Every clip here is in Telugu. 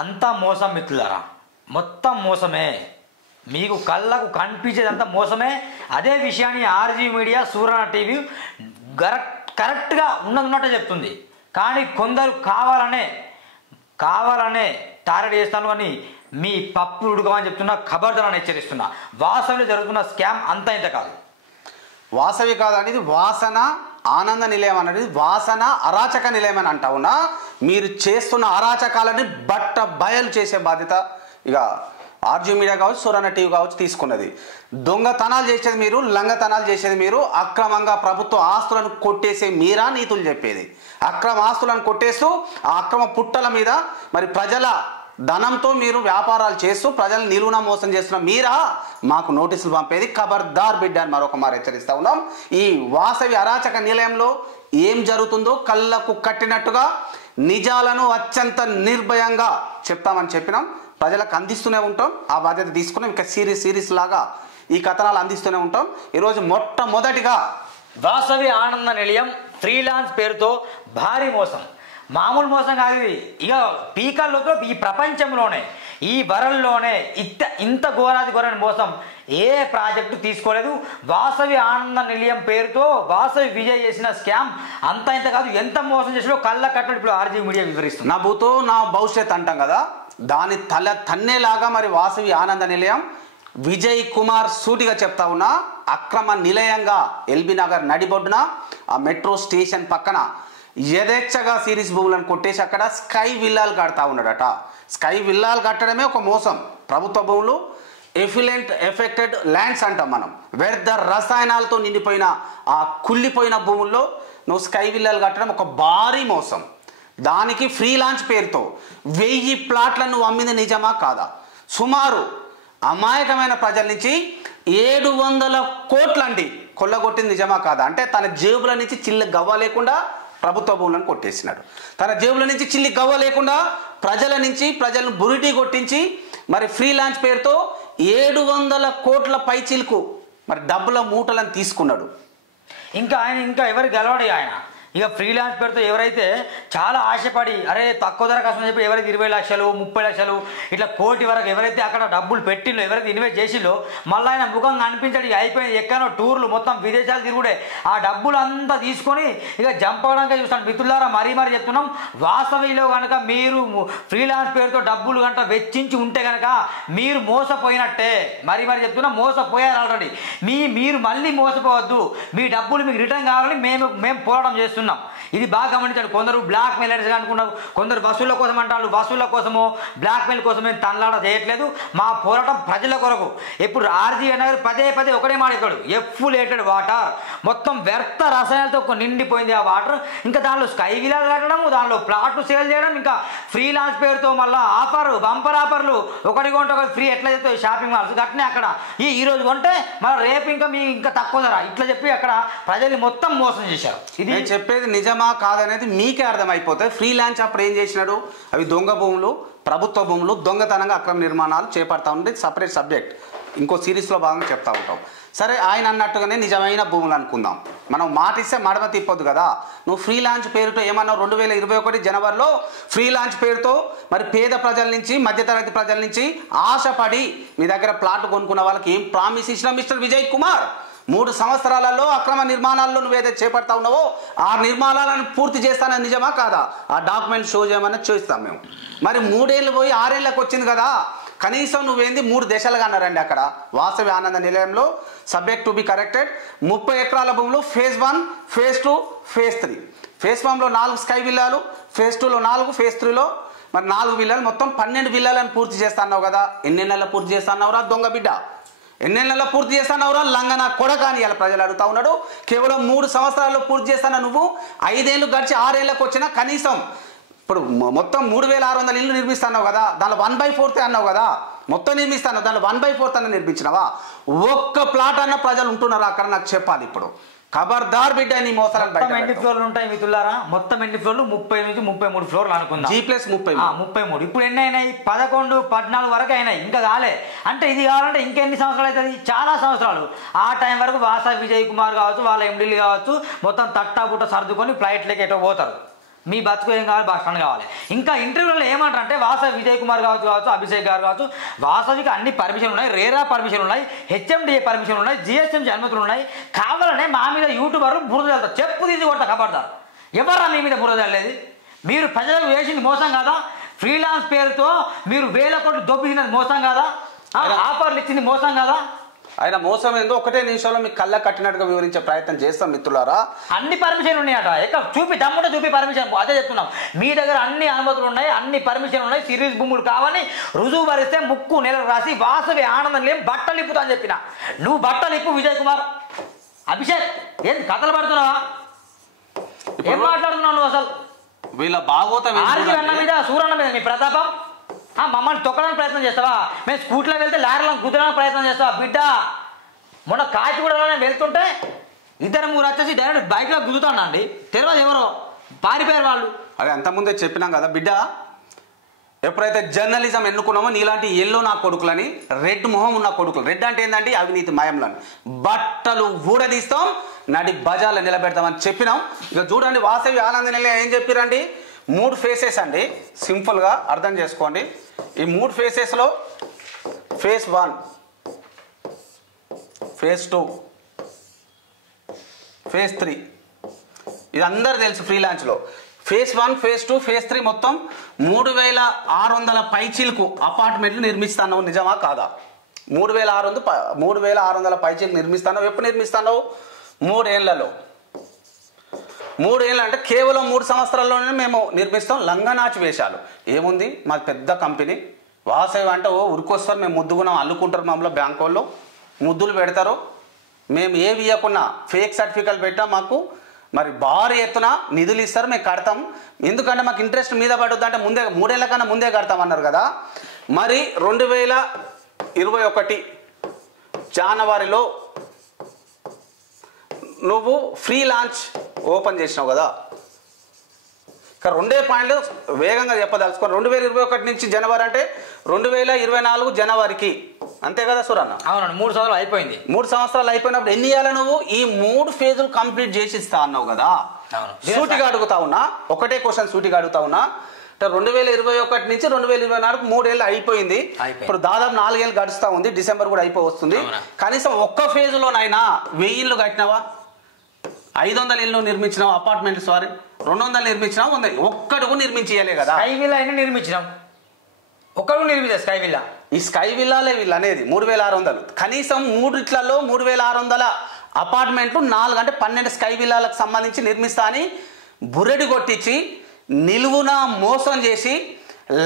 అంతా మోసం మిత్రులారా, మొత్తం మోసమే. మీకు కళ్ళకు కనిపించేదంతా మోసమే. అదే విషయాన్ని ఆర్జీ మీడియా, సువర్ణ టీవీ కరెక్ట్గా ఉన్నట్టే చెప్తుంది. కానీ కొందరు కావాలనే టార్గెట్ చేస్తాను అని మీ పప్పు ఉడకమని చెప్తున్నా, ఖబర్దారని హెచ్చరిస్తున్నా. వాసవిలో జరుగుతున్న స్కామ్ అంతా ఇంత కాదు. వాసవి కాదు అనేది వాసన ఆనంద నిలయం అనేది వాసన అరాచక నిలయం అని అంటా ఉన్నా. మీరు చేస్తున్న అరాచకాలని బట్ట బయలు చేసే బాధ్యత ఇక ఆర్జీ మీడియా కావచ్చు, సువర్ణ టీవీ కావచ్చు తీసుకున్నది. దొంగతనాలు చేసేది మీరు, లంగతనాలు చేసేది మీరు, అక్రమంగా ప్రభుత్వ ఆస్తులను కొట్టేసే మీరా నీతులు చెప్పేది. అక్రమ ఆస్తులను కొట్టేస్తూ ఆ అక్రమ పుట్టల మీద మరి ప్రజల ధనంతో మీరు వ్యాపారాలు చేస్తూ ప్రజలను నిలువున మోసం చేస్తున్న మీరా మాకు నోటీసులు పంపేది. ఖబర్దార్ బిడ్డ అని మరొక మారు హెచ్చరిస్తూ ఉన్నాం. ఈ వాసవి అరాచక నిలయంలో ఏం జరుగుతుందో కళ్ళకు కట్టినట్టుగా నిజాలను అత్యంత నిర్భయంగా చెప్తామని చెప్పినాం. ప్రజలకు అందిస్తూనే ఉంటాం. ఆ బాధ్యత తీసుకున్నాం. ఇంకా సిరీస్ లాగా ఈ కథనాలు అందిస్తూనే ఉంటాం. ఈరోజు మొట్టమొదటిగా వాసవి ఆనంద నిలయం ఫ్రీలాన్స్ పేరుతో భారీ మోసం. మామూలు మోసం కాదు ఇది. ఇక పీకల్లోతో ఈ ప్రపంచంలోనే, ఈ వరల్డ్లోనే ఇంత ఘోరాది మోసం ఏ ప్రాజెక్టు తీసుకోలేదు. వాసవి ఆనంద నిలయం పేరుతో వాసవి విజయ్ చేసిన స్కామ్ అంతా ఇంత కాదు. ఎంత మోసం చేసినో కళ్ళ కట్టడం ఇప్పుడు ఆర్జీ మీడియా వివరిస్తుంది. నా భూతో నా భవిష్యత్ అంటాం కదా, దాని తన్నేలాగా మరి వాసవి ఆనంద నిలయం విజయ్ కుమార్ సూటిగా చెప్తా ఉన్నా, అక్రమ నిలయంగా ఎల్బీ నగర్ నడిబొడ్డున ఆ మెట్రో స్టేషన్ పక్కన యథేచ్ఛగా సిరీస్ భూములను కొట్టేసి అక్కడ స్కై విల్లాలు కడతా ఉన్నాడట. స్కై విల్లాలు కట్టడమే ఒక మోసం. ప్రభుత్వ భూములు ఎఫెక్టెడ్ ల్యాండ్స్ అంటాం మనం. వ్యర్థ రసాయనాలతో నిండిపోయిన ఆ కుళ్ళిపోయిన భూముల్లో నువ్వు స్కై విల్లాలు కట్టడం ఒక భారీ మోసం. దానికి ఫ్రీలాన్స్ పేరుతో 1000 ప్లాట్లను అమ్మింది నిజమా కాదా? సుమారు అమాయకమైన ప్రజల నుంచి 700 కోట్లండి కొల్లగొట్టింది నిజమా కాదా? అంటే తన జేబుల నుంచి చిల్లి గవ్వ లేకుండా ప్రభుత్వ భూములను కొట్టేసినాడు. తన జేబుల నుంచి చిల్లి గవ్వ లేకుండా ప్రజలను బురిటీ కొట్టించి మరి ఫ్రీలాన్స్ పేరుతో 700 కోట్ల పైచిలకు మరి డబ్బుల మూటలను తీసుకున్నాడు. ఇంకా ఎవరు గెలవడు ఆయన. ఇక ఫ్రీలాన్స్ పేరుతో ఎవరైతే చాలా ఆశపడి అరే తక్కువ ధర కష్టం చెప్పి ఎవరైతే 20 లక్షలు 30 లక్షలు ఇట్లా కోటి వరకు ఎవరైతే అక్కడ డబ్బులు పెట్టిందో, ఎవరైతే ఇన్వెస్ట్ చేసిందో, మళ్ళీ ఆయన ముఖం కనిపించాడు. ఇక అయిపోయింది, ఎక్కడో టూర్లు మొత్తం విదేశాలు తిరుగుడే. ఆ డబ్బులు అంతా తీసుకొని ఇక జంప్ అవడానికి చూస్తాను. మిత్రులారా, మరీ చెప్తున్నాం, వాసవిలో కనుక మీరు ఫ్రీలాన్స్ పేరుతో డబ్బులు కనుక వెచ్చించి ఉంటే కనుక మీరు మోసపోయినట్టే. మరీ చెప్తున్నాం, మోసపోయారు ఆల్రెడీ. మీరు మళ్ళీ మోసపోవద్దు. మీ డబ్బులు మీకు రిటర్న్ కావాలని మేము పోరాటం చేస్తున్నాం. ఇది బాగా గమనించండి. కొందరు బ్లాక్ మెయిలర్స్ అనుకున్నారు, కొందరు వసూళ్ల కోసం అంటారు. వసూళ్ల కోసమో బ్లాక్ మెయిల్ కోసమో తనలాడ చేయట్లేదు. మా పోరాటం ప్రజల కొరకు. ఇప్పుడు ఆర్జీ నగర్ పదే ఒకటే మాట్లాడు, ఎఫ్ఫులేటెడ్ వాటర్, మొత్తం వ్యర్థ రసాయనాలతో నిండిపోయింది ఆ వాటర్. ఇంకా దానిలో స్కై విల్లాలు కట్టడం, దానిలో ప్లాట్లు సేల్ చేయడం, ఇంకా ఫ్రీలాన్స్ పేరుతో మళ్ళీ బంపర్ ఆఫర్లు, ఒకటి కొంటే ఒకటి ఫ్రీ ఎట్లా చెప్తాయి షాపింగ్ మాల్స్ గట్నే అక్కడ ఈ రోజు కొంటే మళ్ళీ రేపు ఇంకా తక్కువ ధర ఇట్లా చెప్పి అక్కడ ప్రజల్ని మొత్తం మోసం చేశారు. ఇది చెప్పేది నిజమా కాదనేది మీకే అర్థమైపోతుంది. ఫ్రీలాన్స్ అప్పుడు ఏం చేసినాడు? అవి దొంగ భూములు, ప్రభుత్వ భూములు, దొంగతనంగా అక్రమ నిర్మాణాలు చేపడతా ఉంటే సపరేట్ సబ్జెక్ట్ ఇంకో సిరీస్లో భాగంగా చెప్తా ఉంటాం. సరే, ఆయన అన్నట్టుగానే నిజమైన భూములు అనుకుందాం. మనం మాటిస్తే మడమ తిప్పొద్దు కదా. నువ్వు ఫ్రీలాన్స్ పేరుతో ఏమన్నావు? 2021 జనవరిలో ఫ్రీలాన్స్ పేరుతో మరి పేద ప్రజల నుంచి, మధ్యతరగతి ప్రజల నుంచి ఆశపడి మీ దగ్గర ప్లాట్ కొనుక్కున్న వాళ్ళకి ఏం ప్రామిస్ ఇచ్చినా మిస్టర్ విజయ్ కుమార్? 3 సంవత్సరాలలో అక్రమ నిర్మాణాల్లో నువ్వేదైతే చేపడతా ఉన్నావో ఆ నిర్మాణాలను పూర్తి చేస్తానని నిజమా కాదా? ఆ డాక్యుమెంట్ షో చేయమని చూస్తాం మేము. మరి 3 ఏళ్ళు పోయి 6 ఏళ్ళకి వచ్చింది కదా. కనీసం నువ్వేంది 3 దశలుగా అన్నారండి అక్కడ వాసవి ఆనంద నిలయంలో. Subject to be corrected. 30 ఎకరాల భూములు ఫేజ్ 1, ఫేజ్ 2, ఫేజ్ 3. ఫేజ్ 1లో 4 స్కై విల్లాలు, ఫేజ్ 2లో 4, ఫేజ్ 3లో మరి 4 విల్లాలు, మొత్తం 12 విల్లాలను పూర్తి చేస్తా అన్నావు కదా. ఎన్ని నెలలు పూర్తి చేస్తా అన్నావురా దొంగ బిడ్డ? ఎన్ని నెలల్లో పూర్తి చేస్తానవరా లంగన కొడక అని ఇలా ప్రజలు అడుగుతా ఉన్నాడు. కేవలం 3 సంవత్సరాల్లో పూర్తి చేస్తాను నువ్వు. 5 ఏళ్ళు గడిచి 6 ఏళ్ళకి వచ్చినా కనీసం ఇప్పుడు మొత్తం 3600 ఇళ్ళు నిర్మిస్తున్నావు కదా, దానిలో 1/4 అన్నావు కదా. మొత్తం నిర్మిస్తాను, దానిలో 1/4 అన్న నిర్మించినవా? ఒక్క ప్లాట్ అన్న ప్రజలు ఉంటున్నారా అక్కడ? నాకు చెప్పాలి ఇప్పుడు. ఖబర్దార్ బిడ్డ, నీ మోసాలను బయట. ఎన్ని ఫ్లోర్లు ఉంటాయి మిత్రులారా? మొత్తం ఎన్ని ఫ్లోర్లు? 30 నుంచి 33 ఫ్లోర్లు అనుకుందాం. G+33. ఇప్పుడు ఎన్ని అయినాయి? 11, 14 వరకు అయినాయి. ఇంకా కాలే. అంటే ఇది కావాలంటే ఇంకెన్ని సంవత్సరాలు అవుతుంది? చాలా సంవత్సరాలు. ఆ టైం వరకు వాసవి విజయ్ కుమార్ కావచ్చు, వాళ్ళ ఎండీలు కావచ్చు, మొత్తం తట్టా బుట్ట సర్దుకొని ఫ్లైట్లకి ఎటో పోతారు. మీ బతుకు ఏం కావాలి, బస్ స్టాండ్ కావాలి. ఇంకా ఇంటర్వ్యూలో ఏమంటారంటే వాసవి విజయ్ కుమార్ కావచ్చు, అభిషేక్ గారు కావచ్చు, వాసవికి అన్ని పర్మిషన్లు ఉన్నాయి, రేరా పర్మిషన్లు ఉన్నాయి, హెచ్ఎండిఏ పర్మిషన్లు ఉన్నాయి, జిఎస్ఎంసీ అనుమతులు ఉన్నాయి. కావాలనే మా మీద యూట్యూబర్లు బురద చల్లుతారు, చెప్పు తీసి కొడతా కబడతారు. ఎవరా మీ మీద బురద చల్లేది? మీరు ప్రజలకు వేసింది మోసం కాదా? ఫ్రీలాన్స్ పేరుతో మీరు 1000 కోట్లు దొబ్బిసినది మోసం కాదా? ఆఫర్లు ఇచ్చింది మోసం కాదా? ఆయన మోసం ఏందో ఒకటే నిమిషంలో మీకు కళ్ళ కట్టినట్టుగా వివరించే ప్రయత్నం చేస్తాం మిత్రులారా. అన్ని పర్మిషన్లు ఉన్నాయట, ఎక్కడ చూపి దమ్ముంటే చూపి పర్మిషన్. అదే చెప్తున్నాం, మీ దగ్గర అన్ని అనుమతులు ఉన్నాయి, అన్ని పర్మిషన్లు ఉన్నాయి, సిరీస్ భూములు కావాలి, రుజువు భరిస్తే ముక్కు నెలలు రాసి వాసవి ఆనందం లేం బట్టలు ఇప్పుతా అని చెప్పిన. నువ్వు బట్టలు ఇప్పు విజయ్ కుమార్. అభిషేక్ ఏంది కథలు పడుతున్నావా? ఏం మాట్లాడుతున్నావు నువ్వు అసలు? వీళ్ళ భాగవతం అన్న మీద సూరన్న మీద మీ ప్రతాపం. మమ్మల్ని తొక్కడానికి ప్రయత్నం చేస్తావా? మేము స్కూట్లో వెళ్తే లారీలను గుద్దడానికి ప్రయత్నం చేస్తావా? బిడ్డ మొన్న కాచిగూడలోనే వెళ్తుంటే 2-3 వచ్చేసి డైరెక్ట్ బైక్లో గుద్దుతాను అండి. తెలియదు ఎవరో పారిపోయారు వాళ్ళు. అదే అంతకుముందే చెప్పినాం కదా బిడ్డ, ఎప్పుడైతే జర్నలిజం ఎన్నుకున్నామో నీలాంటి ఎల్లో నా కొడుకులని, రెడ్ మొహం ఉన్న కొడుకులు. రెడ్ అంటే ఏంటంటే అవినీతి మయంలని బట్టలు ఊడదీస్తాం, నడి బజార్లో నిలబెడతామని చెప్పినాం. ఇక చూడండి వాసవి ఆనంద్ ఏం చెప్పారండి, 3 ఫేసెస్ అండి, సింపుల్గా అర్థం చేసుకోండి. ఈ 3 ఫేసెస్లో ఫేజ్ 1, ఫేజ్ 2, ఫేజ్ 3 ఇది అందరు తెలుసు ఫ్రీలాన్స్లో. ఫేజ్ 1, ఫేజ్ 2, ఫేజ్ 3 మొత్తం 3600 పైచీలకు అపార్ట్మెంట్లు నిర్మిస్తాను. నిజమా కాదా? 3600 పైచీలకు నిర్మిస్తాను. ఎప్పుడు నిర్మిస్తాను? 3 ఏళ్లలో. 3 ఏళ్ళు అంటే కేవలం 3 సంవత్సరాల్లోనే మేము నిర్మిస్తాం. లంగనాచి వేషాలు ఏముంది, మాది పెద్ద కంపెనీ. వాసవి అంటే ఉరికొస్తారు, మేము ముద్దుగున్నాం అల్లుకుంటారు, మమ్మల్ని బ్యాంక్ వాళ్ళు ముద్దులు పెడతారు. మేము ఏవి ఇవ్వకుండా ఫేక్ సర్టిఫికెట్లు పెట్టా మాకు మరి భారీ ఎత్తున నిధులు ఇస్తారు, మేము కడతాం. ఎందుకంటే మాకు ఇంట్రెస్ట్ మీద పడుతుంది అంటే ముందే 3 ఏళ్ల కన్నా ముందే కడతామన్నారు కదా. మరి 2021 జనవరిలో నువ్వు ఫ్రీ లాంచ్ ఓపెన్ చేసినావు కదా. ఇక 2 పాయింట్లు వేగంగా చెప్పదలుచుకోండి. 2021 నుంచి జనవరి అంటే 2024 జనవరికి, అంతే కదా సురన్న? అవునండి, 3 సంవత్సరాలు అయిపోయింది. 3 సంవత్సరాలు అయిపోయినప్పుడు ఎన్ని ఇవ్వాలి నువ్వు? ఈ 3 ఫేజులు కంప్లీట్ చేసి ఇస్తా అన్నావు కదా. సూటిగా అడుగుతా ఉన్నా, ఒకటే క్వశ్చన్ సూటిగా అడుగుతా ఉన్నా. 2021 నుంచి 2024 3 ఏళ్ళు అయిపోయింది. ఇప్పుడు దాదాపు 4 ఏళ్ళు గడుస్తూ ఉంది, డిసెంబర్ కూడా అయిపో వస్తుంది. కనీసం ఒక్క ఫేజ్లోనైనా 1000 ఇళ్ళు కట్టినావా? 500 ఇళ్ళు నిర్మించినావు, అపార్ట్మెంట్ 200 నిర్మించినావు, 100 ఒక్కడు నిర్మించేయలే కదా. స్కై విల్లా అయినా నిర్మించినాం, ఒక్కడు నిర్మించా స్కై విల్లా. ఈ స్కై విల్లాలే వీళ్ళు అనేది 3600. కనీసం 3 3600 అపార్ట్మెంట్లు 4 అంటే 12 స్కై విల్లాలకు సంబంధించి నిర్మిస్తా అని బురెడి కొట్టించి నిలువున మోసం చేసి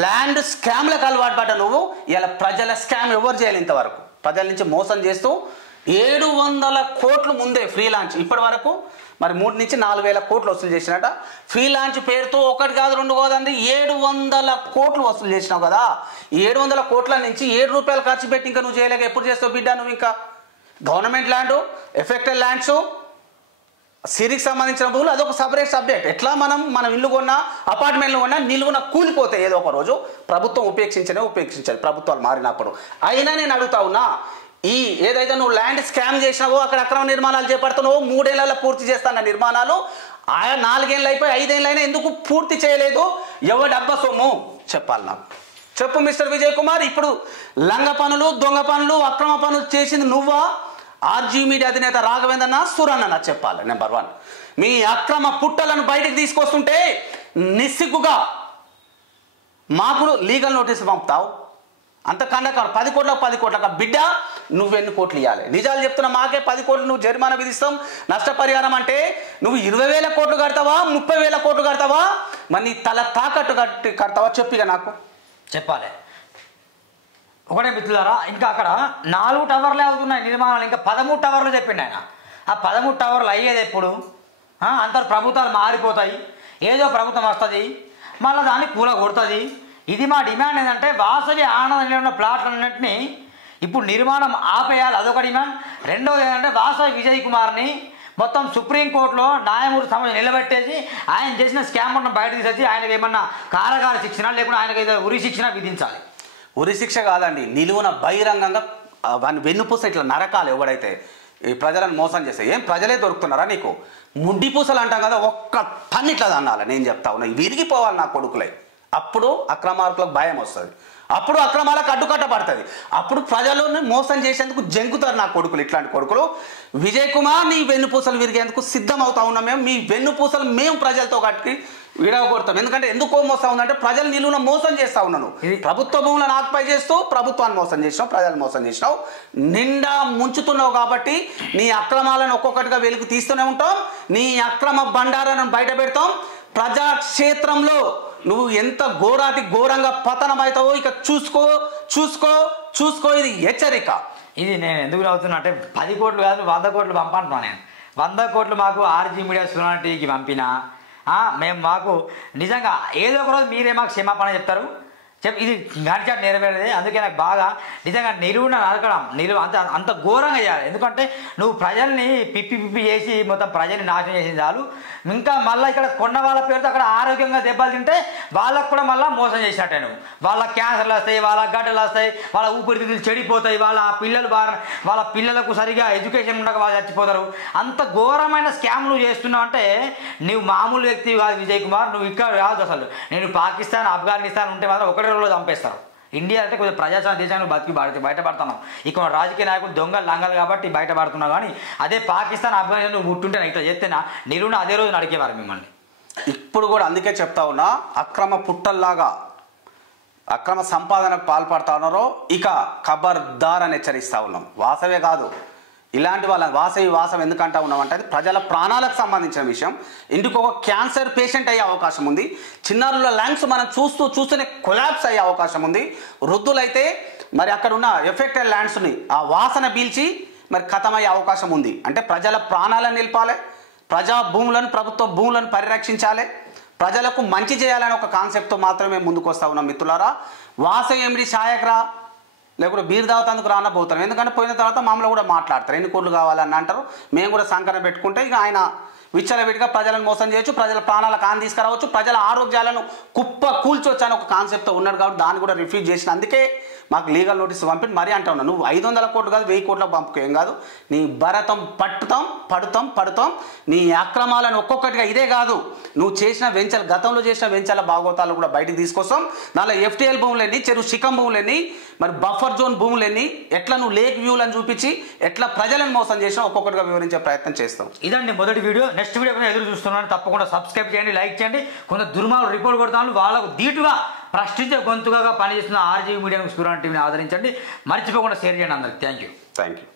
ల్యాండ్ స్కామ్లకు అలవాటు పడ్డ నువ్వు ఇలా ప్రజల స్కామ్ ఎవరు చేయాలి ఇంతవరకు? ప్రజల నుంచి మోసం చేస్తూ 700 కోట్లు ముందే ఫ్రీ లాంచ్ ఇప్పటి వరకు మరి 3 నుంచి 4000 కోట్లు వసూలు చేసినట. ఫ్రీ లాంచ్ పేరుతో 1 కాదు 2 కాదండి 700 కోట్లు వసూలు చేసినావు కదా. 700 కోట్ల నుంచి 7 రూపాయలు ఖర్చు పెట్టి ఇంకా నువ్వు చేయలేక ఎప్పుడు చేస్తావు బిడ్డ నువ్వు? ఇంకా గవర్నమెంట్ ల్యాండ్, ఎఫెక్టెడ్ ల్యాండ్స్, సిరికి సంబంధించిన భూములు అదొక సపరేట్ సబ్జెక్ట్. ఎట్లా మనం ఇల్లు కొన్నా, అపార్ట్మెంట్లు కొన్నా నిలువున కూలిపోతాయి ఏదో ఒక రోజు. ప్రభుత్వం ఉపేక్షించాలి ప్రభుత్వాలు మారినప్పుడు. అయినా నేను అడుగుతా ఉన్నా, ఈ ఏదైతే నువ్వు ల్యాండ్ స్కామ్ చేసినావో, అక్కడ అక్రమ నిర్మాణాలు చేపడుతున్నావో, 3 ఏళ్లలో పూర్తి చేస్తాన్న నిర్మాణాలు 4 ఏళ్ళు అయిపోయి 5 ఏళ్ళు అయినా ఎందుకు పూర్తి చేయలేదు? ఎవరి డబ్బా సొమ్ము చెప్పాలి నాకు. చెప్పు మిస్టర్ విజయ్ కుమార్. ఇప్పుడు లంగ పనులు, దొంగ పనులు, అక్రమ పనులు చేసింది నువ్వా, ఆర్జీ మీడియా అధినేత రాఘవేంద్రనా, సురన్న చెప్పాలి. నెంబర్ 1, మీ అక్రమ పుట్టలను బయటకు తీసుకొస్తుంటే నిస్సిగ్గుగా మాకు లీగల్ నోటీసు పంపుతావు. అంతకన్నా 10 కోట్ల బిడ్డ నువ్వెన్ని కోట్లు ఇవ్వాలి? నిజాలు చెప్తున్నా, మాకే 10 కోట్లు నువ్వు జరిమానా విధిస్తాం. నష్టపరిహారం అంటే నువ్వు 20,000 కోట్లు కడతావా, 30,000 కోట్లు కడతావా? మరి నీ తల తాకట్టు కడతావా? చెప్పిగా నాకు చెప్పాలి. ఒకటే మిత్రులారా, ఇంకా అక్కడ 4 టవర్లే అవుతున్నాయి నిర్మాణాలు, ఇంకా 13 టవర్లు చెప్పిండు ఆయన. ఆ 13 టవర్లు అయ్యేది ఎప్పుడు? అంత ప్రభుత్వాలు మారిపోతాయి, ఏదో ప్రభుత్వం వస్తుంది మళ్ళీ దాన్ని కూల కొడుతుంది. ఇది మా డిమాండ్. ఏంటంటే వాసవి ఆనందంలో ఉన్న ప్లాట్లన్నింటినీ ఇప్పుడు నిర్మాణం ఆపేయాలి, అదొక డిమాండ్. రెండోది ఏంటంటే వాసవి విజయ్ కుమార్ని మొత్తం సుప్రీంకోర్టులో న్యాయమూర్తి సమయం నిలబెట్టేసి ఆయన చేసిన స్కామ్ ఉన్న బయట తీసేసి ఆయనకు ఏమన్నా కారాగార శిక్షణ లేకుండా ఆయనకు ఏదో ఉరి శిక్షణ విధించాలి. ఉరి శిక్ష కాదండి, నిలువున బహిరంగంగా వాడిని వెన్నుపూస ఇట్లా నరకాలి ఎవడైతే ఈ ప్రజలను మోసం చేస్తే. ఏం ప్రజలే దొరుకుతున్నారా నీకు? ముడ్డి పూసలు అంటాం కదా, ఒక్క టన్ ఇట్లా అనాలి. నేను చెప్తా ఉన్నా విరిగిపోవాలి నా కొడుకులే. అప్పుడు అక్రమార్కులకు భయం వస్తుంది, అప్పుడు అక్రమాలకు అడ్డుకట్ట పడుతుంది, అప్పుడు ప్రజలను మోసం చేసేందుకు జంకుతారు నా కొడుకులు. ఇట్లాంటి కొడుకులు విజయ్ కుమార్ నీ వెన్నుపూసలు విరిగేందుకు సిద్ధం అవుతా ఉన్నాం మేము. మీ వెన్నుపూసలు మేము ప్రజలతో కట్టి విడగొడతాం. ఎందుకంటే ఎందుకో మోసం ఉందంటే ప్రజలు నిలువున మోసం చేస్తా ఉన్నాను. ప్రభుత్వ భూములను ఆక్యుపై చేస్తూ ప్రభుత్వాన్ని మోసం చేసినావు, ప్రజలు మోసం చేసినావు, నిండా ముంచుతున్నావు. కాబట్టి నీ అక్రమాలను ఒక్కొక్కటిగా వెలుగు తీస్తూనే ఉంటాం, నీ అక్రమ బండారాలను బయట పెడతాం. ప్రజాక్షేత్రంలో నువ్వు ఎంత ఘోరాతి ఘోరంగా పతనం అవుతావో ఇక చూసుకో చూసుకో చూసుకో. ఇది హెచ్చరిక. ఇది నేను ఎందుకు అవుతున్నా అంటే 10 కోట్లు కాదు 100 కోట్లు పంపంటున్నాను నేను. 100 కోట్లు మాకు ఆర్జీ మీడియా సునాటీకి పంపినా మేము మాకు నిజంగా ఏదో ఒక రోజు మీరే మాకు క్షమాపణ చెప్తారు. ఇది గడిచాడు నెరవేరేది. అందుకే నాకు బాగా నిజంగా నిలువున నరకడం అంత ఘోరంగా చేయాలి. ఎందుకంటే నువ్వు ప్రజల్ని పిప్పి చేసి మొత్తం ప్రజల్ని నాశనం చేసింది చాలు. ఇంకా మళ్ళీ ఇక్కడ కొన్న వాళ్ళ పేరుతో అక్కడ ఆరోగ్యంగా దెబ్బలు తింటే వాళ్ళకు కూడా మళ్ళీ మోసం చేసినట్టే నువ్వు. వాళ్ళ క్యాన్సర్లు వస్తాయి, వాళ్ళ గడ్డలు వస్తాయి, వాళ్ళ ఊపిరితిత్తులు చెడిపోతాయి, వాళ్ళ పిల్లలకు సరిగా ఎడ్యుకేషన్ ఉండక వాళ్ళు చచ్చిపోతారు. అంత ఘోరమైన స్కామ్ నువ్వు చేస్తున్నావు అంటే నువ్వు మామూలు వ్యక్తి కాదు విజయ్ కుమార్. నువ్వు ఇక్కడ కాదు అసలు. నేను పాకిస్తాన్ ఆఫ్ఘనిస్తాన్ ఉంటే మాత్రం ఒకటే రోజులో చంపేస్తారు. ఇండియా అంటే కొంచెం ప్రజాస్వామ్య దేశాన్ని బయటపడుతున్నావు. ఇక్కడ రాజకీయ నాయకులు దొంగలు లంగలు కాబట్టి బయటపడుతున్నావు. కానీ అదే పాకిస్తాన్ ఆఫ్ఘనిస్తాన్ నువ్వు పుట్టుంటే ఇట్లా చేస్తేనా నిలువున అదే రోజు నడికేవారు మిమ్మల్ని. ఇప్పుడు కూడా అందుకే చెప్తా ఉన్నా, అక్రమ పుట్టల్లాగా అక్రమ సంపాదనకు పాల్పడతా ఉన్నారో ఇక ఖబర్దార్ అని హెచ్చరిస్తూ ఉన్నాం. వాసవే కాదు, ఇలాంటి వాళ్ళ వాసం ఎందుకంటా ఉన్నామంటే అది ప్రజల ప్రాణాలకు సంబంధించిన విషయం. ఇందుకు ఒక క్యాన్సర్ పేషెంట్ అయ్యే అవకాశం ఉంది. చిన్నారుల లంగ్స్ మనం చూస్తూనే కొలాప్స్ అయ్యే అవకాశం ఉంది. వృద్ధులైతే మరి అక్కడ ఉన్న ఎఫెక్టెడ్ ల్యాండ్స్ని ఆ వాసన పీల్చి మరి ఖతమయ్యే అవకాశం ఉంది. అంటే ప్రజల ప్రాణాలను నిలపాలి, ప్రజా భూములను ప్రభుత్వ భూములను పరిరక్షించాలి, ప్రజలకు మంచి చేయాలని ఒక కాన్సెప్ట్తో మాత్రమే ముందుకు వస్తూ ఉన్నాం మిత్రులారా. వాస ఏమిటి ఛాయకురా లేకుంటే బీర్ దావతందుకు రానబోతాం. ఎందుకంటే పోయిన తర్వాత మామూలు కూడా మాట్లాడతారు, ఎన్ని కోట్లు కావాలని అంటారు. మేము కూడా సంకరం పెట్టుకుంటే ఇక ఆయన విచ్చలవిడిగా ప్రజలను మోసం చేయొచ్చు, ప్రజల ప్రాణాలకు ఆన్ తీసుకురావచ్చు, ప్రజల ఆరోగ్యాలను కుప్ప కూల్చొచ్చు అని ఒక కాన్సెప్ట్తో ఉన్నాడు. కాబట్టి దాన్ని కూడా రిఫ్యూజ్ చేసిన అందుకే మాకు లీగల్ నోటీస్ పంపి మరీ అంటా ఉన్నాను. నువ్వు 500 కోట్లు కాదు 1000 కోట్లకు పంపుకో ఏం కాదు. నీ భరతం పడుతాం. నీ అక్రమాలను ఒక్కొక్కటిగా ఇదే కాదు నువ్వు చేసిన గతంలో చేసిన వెంచర్ల భాగోతాలు కూడా బయటికి తీసుకొస్తాం. దానిలో FTL భూములన్నీ, చెరువు శిఖం భూములన్నీ, మరి బఫర్ జోన్ భూములన్నీ, ఎట్లా నువ్వు లేక్ వ్యూలను చూపించి ఎట్లా ప్రజలను మోసం చేసినా ఒక్కొక్కటిగా వివరించే ప్రయత్నం చేస్తాం. ఇదండి మొదటి వీడియో. నెక్స్ట్ వీడియో కూడా ఎదురు చూస్తున్నాను. తప్పకుండా సబ్స్క్రైబ్ చేయండి, లైక్ చేయండి. కొంత దుర్మార్గులు రిపోర్ట్ కొడతాను, వాళ్ళకు ధీటుగా ప్రశ్నించే గొంతుగా పనిచేస్తున్న ఆర్జీ మీడియా సురాన్ టీవీని ఆదరించండి. మర్చిపోకుండా షేర్ చేయండి అందరికి. Thank you.